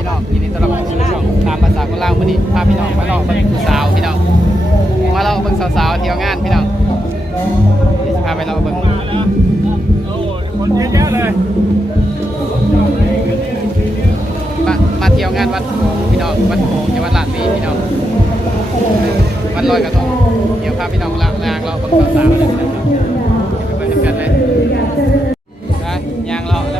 พี่น้องยินดีต้อนรับเข้าสู่ช่องตามภาษาของเราวันนี้พาพี่น้องมาเลาะเบิ่งผู้สาวพี่น้องมาเลาะเบิ่งสาวๆเที่ยวงานพี่น้องเดี๋ยวจะพาไปเลาะเบิ่งโอ้คนเยอะแยะเลยมามาเที่ยวงานวัดโขงพี่น้องวัดโขงจังหวัดลาดลีพี่น้องวันลอยกระทงเดี๋ยวพาพี่น้องลางลางเลาะเบิ่งสาวๆเลยพี่น้องไปเบิ่งกันเลยไปยางเลาะ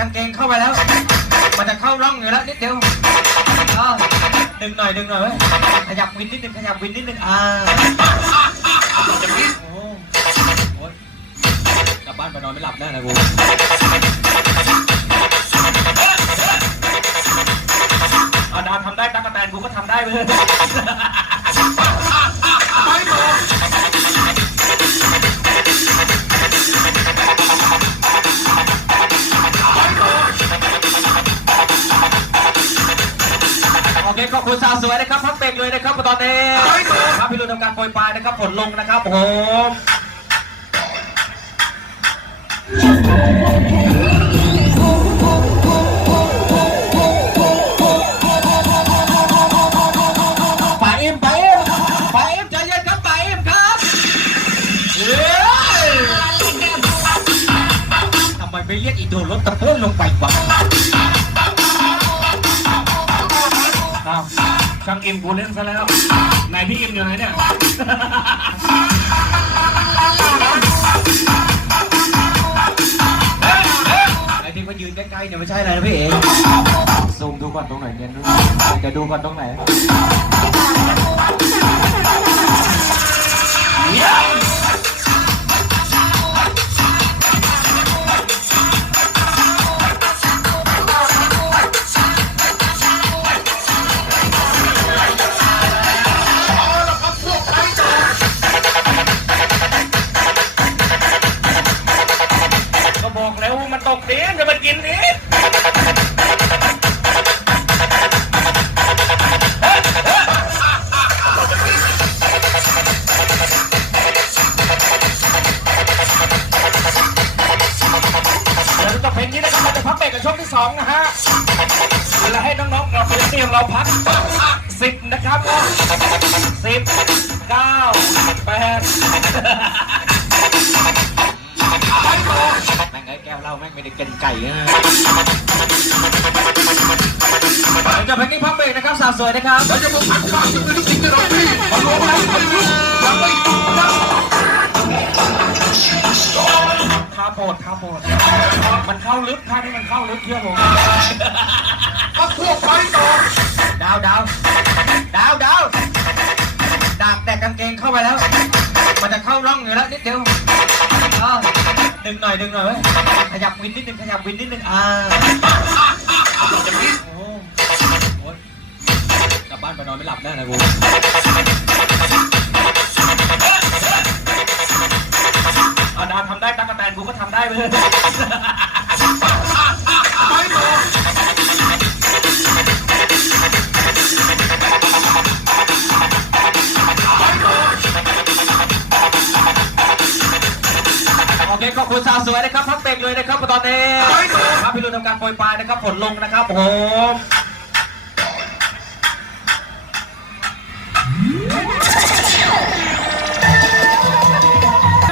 กางเกงเข้าไปแล้ว มันจะเข้าร่องอยู่แล้วนิดเดียวอ้าวดึงหน่อยดึงหน่อยเว้ยขยับวินนิดนึงขยับวินนิดนึงอ่าโอ้โหกลับบ้านไปนอนไม่หลับแน่นะกูเอาดาวทำได้ตั๊กแตนกูก็ทำได้เว้ย กเลยนะครับตอนนี้ครับพี่รุ่นทำการโปรยปลายนะครับผลลงนะครับผมไปเอ็มไปเอ็มไปเอ็มใจเย็นครับไปเอ็มครับทำไมไม่เรียกอีโดนรถตะเพิ่นลงไปวะ อ็มกูเล่นซะแล้ว ไหนพี่เอ็มอยู่ไหนเนี่ยไอ้ที่มายืนใกล้ๆเนี่ยไม่ใช่อะไรนะพี่เองซูมดูก่อนตรงไหนเนี่ยดูจะดูก่อนตรงไหน องนะฮะและให้น้องๆเราเพื่อนที่ของเราพักสิบนะครับสิบเก้าแปดแม่งไอ้แก้วเหล้าแม่งไม่ได้เกินไก่นะจบเพลงนี้พักเบรกนะครับสาวสวยนะครับเราจะมาพักข้าวที่เป็นลูกศิษย์เราพี่มาลงแล้วมันลุกยังไม่ลุกนะท่าโป รดท่าโปรดมันเข้าลึกท่านี้มันเข้าลึกเชื่อผมมาพวกไปต่อดาวดาวดาวดาวดาบแต่กางเกงเข้าไปแล้ว มันจะเข้าร่องอยู่แล้วนิดเดียวอ้าวดึงหน่อยดึงหน่อยเว้ยขยับวินนิดนึงขยับวินนิดนึงอ่าโอ้โหโอ๊ยกลับบ้านไปนอนไม่หลับแน่นะกูำได้ไปเลยไปต่อโอเคขอบคุณสาวสวยนะครับพักเบรกเลยนะครับตอนนี้ครับพี่รุ่นทำการโปรยปลายนะครับผลลงนะครับผม